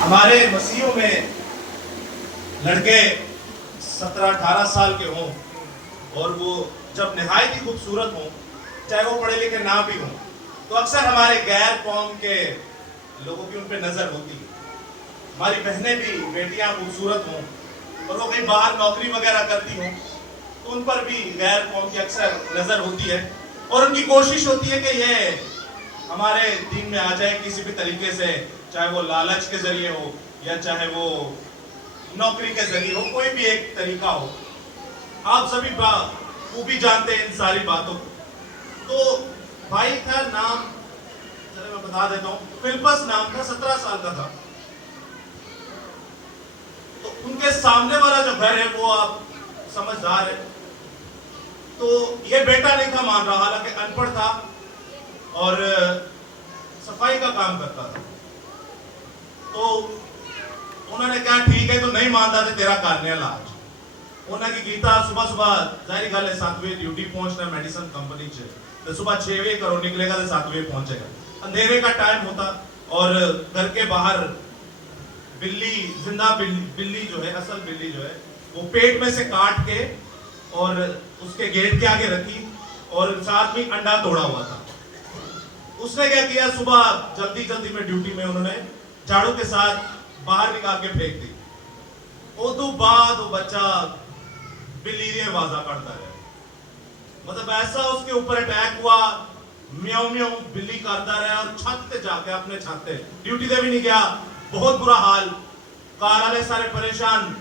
हमारे मसीहों में लड़के 17-18 साल के हों और वो जब निहायत ही खूबसूरत हों, चाहे वो पढ़े लिखे ना भी हों, तो अक्सर हमारे गैर कौम के लोगों की उन पे नजर होती है। हमारी बहनें भी, बेटियां खूबसूरत हों और वो कहीं बाहर नौकरी वगैरह करती हों, तो उन पर भी गैर कौम की अक्सर नजर होती है और उनकी कोशिश होती है कि ये हमारे दीन में आ जाए किसी भी तरीके से, चाहे वो लालच के जरिए हो या चाहे वो नौकरी के जरिए हो, कोई भी एक तरीका हो। आप सभी वो भी जानते हैं इन सारी बातों को। तो भाई का नाम चलो मैं बता देता हूँ, फिलिपस नाम था, 17 साल का था। तो उनके सामने वाला जो घर है वो आप समझदार है, तो ये बेटा नहीं था मान रहा, हालांकि अनपढ़ था और सफाई का काम करता था। तो उन्होंने कहा ठीक है, तो नहीं मानता थे तेरा कार्नियल आज उन्होंने की गीता सुबह सुबह जारी गल 7 बजे ड्यूटी पहुंचना मेडिसिन कंपनी च, तो सुबह 6 बजे करो निकलेगा तो 7 बजे पहुंचेगा। अंधेरे का टाइम होता और घर के बाहर बिल्ली, जिंदा बिल्ली जो है, असल बिल्ली जो है, वो पेट में से काट के और उसके गेट के आगे रखी और साथ में अंडा तोड़ा हुआ था। उसने क्या किया, सुबह जल्दी जल्दी में ड्यूटी में उन्होंने झाड़ू के साथ बाहर निकाल के फेंक दी। तो बाद वो बच्चा बिल्ली ने आवाजा करता है, मतलब ऐसा उसके ऊपर अटैक हुआ, म्याऊ म्याऊ बिल्ली करता रहा और छत पे जाके अपने छत पे ड्यूटी दे भी नहीं गया। बहुत बुरा हाल, कार वाले सारे परेशान,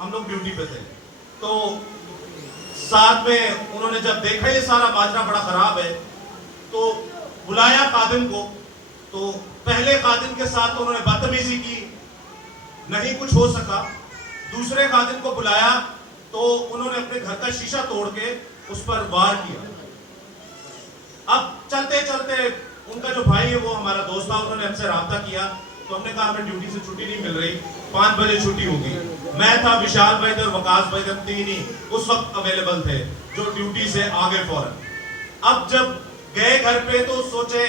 हम लोग ड्यूटी पे थे। तो साथ में उन्होंने जब देखा ये सारा माजरा बड़ा खराब है, तो बुलाया खादिम को। तो पहले खादिम के साथ तो उन्होंने बदतमीजी की, नहीं कुछ हो सका। दूसरे खादिम को बुलाया तो उन्होंने अपने घर का शीशा तोड़ के उस पर वार किया। अब चलते चलते उनका जो भाई है वो हमारा दोस्त था, उन्होंने हमसे राब्ता किया, तो हमने कहा हमें ड्यूटी से छुट्टी नहीं मिल रही, 5 बजे छुट्टी होगी। मैं था, विशाल भाई थे और वकास भाई थे, हम तीन ही उस वक्त अवेलेबल थे जो ड्यूटी से आगे फौरन। अब जब गए घर पे तो सोचे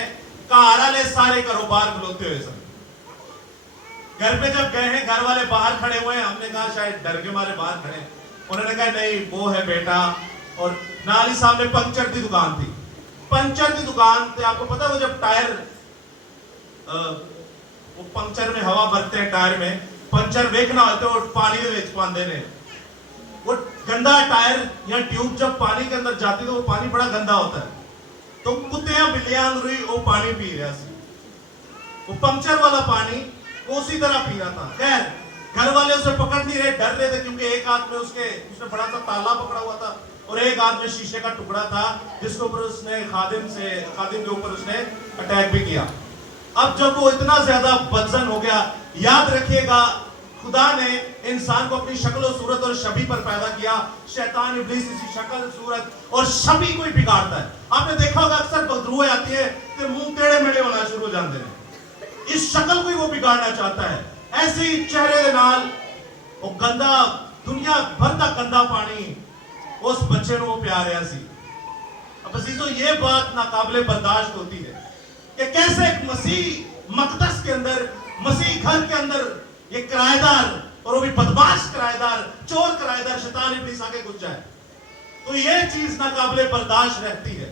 काराले सारे कारोबार बुलाते हुए सब घर पे जब गए हैं, घर वाले बाहर खड़े हुए हैं। हमने कहा शायद डर के मारे बाहर खड़े, उन्होंने कहा नहीं वो है बेटा। और नाली सामने पंक्चर की दुकान थी, पंक्चर की दुकान थी, आपको पता है वो जब टायर वो पंक्चर में हवा भरते हैं टायर में, पंक्चर वेखना होता है और पानी के वेच पाते ने, वो गंदा टायर या ट्यूब जब पानी के अंदर जाती है तो वो पानी बड़ा गंदा होता है। तो कुत्तियां बिल्लियां रुई वो पानी पी रहा सी, वो पंक्चर वाला पानी वो उसी तरह पी रहा था। खैर घर वाले उसे पकड़ नहीं रहे, डर रहे थे, क्योंकि एक हाथ में उसने बड़ा सा ताला पकड़ा हुआ था और एक हाथ में शीशे का टुकड़ा था जिसके ऊपर उसने खादिम के ऊपर उसने अटैक भी किया। अब जब वो इतना ज्यादा बदजन हो गया, याद रखिएगा खुदा ने इंसान को अपनी शक्ल और सूरत और छवि पर पैदा किया। शैतान इब्लीस इसी शक्ल, सूरत और छवि को ही बिगाड़ता है। आपने देखा होगा अक्सर बदरुएं आती है कि मुंह टेढ़े मेढ़े होना शुरू हो जाते हैं, इस शक्ल को ही वो बिगाड़ना चाहता है। ऐसे ही चेहरे के नाल वो गंदा, दुनिया भर का गंदा पानी उस बच्चे को प्यार है सी। अब अजीजों ये बात नाकाबिले बर्दाश्त होती है कि कैसे एक मसीह मकदस के अंदर, मसीह घर के अंदर ये किराएदार, और वो भी बदमाश किराएदार, चोर किराएदार शैतान इब्लीस आके घुस जाए, तो ये चीज नाकाबिले बर्दाश्त रहती है।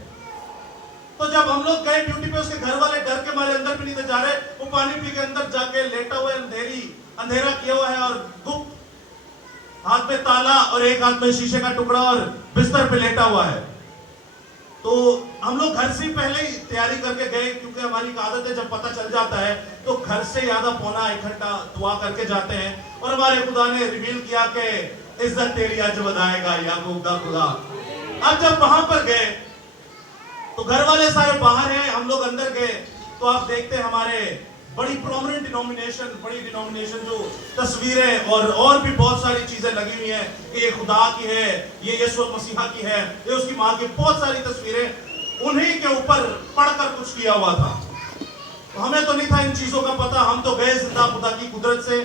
तो जब हम लोग गए ड्यूटी पे, उसके घर वाले डर के मारे अंदर भी नहीं थे जा रहे, वो पानी पी के अंदर जाके लेटा हुआ है, अंधेरा किया हुआ है और गुप्त, हाथ में ताला और एक हाथ में शीशे का टुकड़ा और बिस्तर पे लेटा हुआ है। तो हम लोग घर से पहले ही तैयारी करके गए, क्योंकि हमारी आदत है जब पता चल जाता है तो घर से आधा पौना 1 घंटा दुआ करके जाते हैं। और हमारे खुदा ने रिवील किया कि इज्जत तेरी आज बताएगा याकूब दा खुदा। अब जब वहां पर गए तो घर वाले सारे बाहर हैं, हम लोग अंदर गए तो आप देखते हैं हमारे बड़ी प्रोमिनेंट डिनोमिनेशन जो तस्वीरें और भी बहुत सारी चीजें लगी हुई हैं कि ये खुदा की है, ये यीशु मसीहा की है, ये उसकी माँ की, बहुत सारी तस्वीरें उन्हीं के ऊपर पढ़कर कुछ किया हुआ था। तो हमें तो नहीं था इन चीजों का पता, हम तो गए जिंदा खुदा की कुदरत से।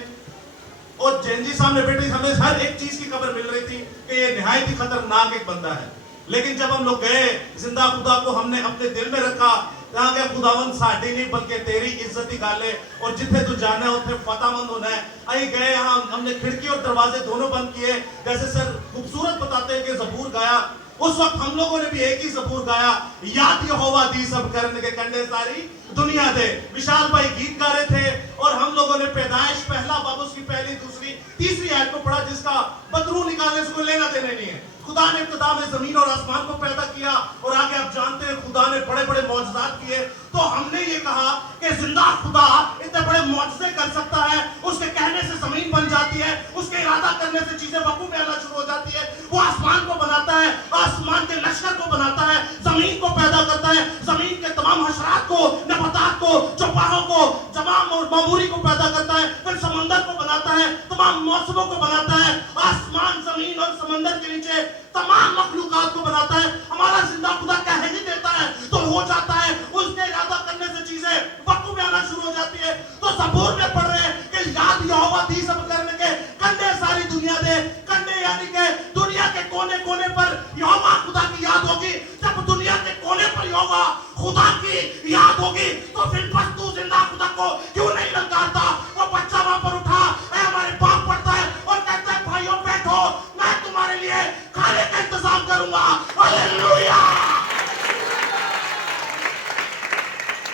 और जैन सामने बैठे हमें हर एक चीज की खबर मिल रही थी कि ये निहायत ही खतरनाक एक बंदा है। लेकिन जब हम लोग गए, जिंदा खुदा को हमने अपने दिल में रखा, ਤਾਂ ਕਿ ਖੁਦਾਵੰਦ ਸਾਡੀ ਨਹੀਂ बल्कि तेरी इज्जत ही गल है और जिथे तू जाना है उथे फतेहमंद होना है। अहीं गए यहाँ हमने खिड़की और दरवाजे दोनों बंद किए, जैसे सर खूबसूरत बताते हैं कि जबूर गाया, उस वक्त हम लोगों ने भी एक ही जबूर गाया, याद यहोवा दी सब करने के कंडे सारी दुनिया दे। विशाल भाई गीत गा रहे थे और हम लोगों ने पैदाइश पहला बाब उसकी पहली दूसरी तीसरी आयत को पढ़ा, जिसका बदरू निकालने से कोई लेना देने नहीं है। खुदा ने इब्तिदा में जमीन और आसमान को पैदा किया और आगे आप जानते हैं खुदा ने बड़े बड़े मौजज़ात किए। तो हमने ये कहा कि जिंदा खुदा इतने बड़े मौजज़े कर सकता है, उसके कहने से जमीन बन जाती है, उसके इरादा करने से चीजें वकूफ में आना शुरू हो जाती है। वो आसमान को बनाता है, आसमान के लश्कर को बनाता है, जमीन को पैदा करता है, जमीन के तमाम हशरात को, नबातात को, चौपाहों को, तमाम मामूरी को पैदा करता है, फिर समंदर को बनाता है, तमाम मौसमों को बनाता है, आसमान जमीन और समंदर के नीचे तमाम मखलूकात को बनाता है। हमारा जिंदा खुदा कह ही देता है तो हो जाता है, उसके इरादा करने से चीजें वकूफ में आना शुरू हो जाती है। तो ज़बूर में पढ़ रहे हैं कि याद यहोवा दी सब करने के कंडे सारी दुनिया दे। कंडे यानी कि दुनिया के कोने कोने पर यहोवा खुदा की याद होगी। जब दुनिया के कोने पर यहोवा खुदा की याद होगी तो फिर बस तू जिंदा खुदा को क्यों नहीं ललकारता? वो बच्चा वहां पर उठा, हमारे बाप पढ़ता है और कहता है भाइयों बैठो, मैं तुम्हारे लिए खाने का इंतजाम करूंगा। हालेलुया!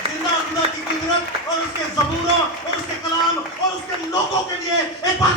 जिंदा खुदा की कुदरत और उसके ज़बूरों और उसके कलाम और उसके लोगों के लिए एक बार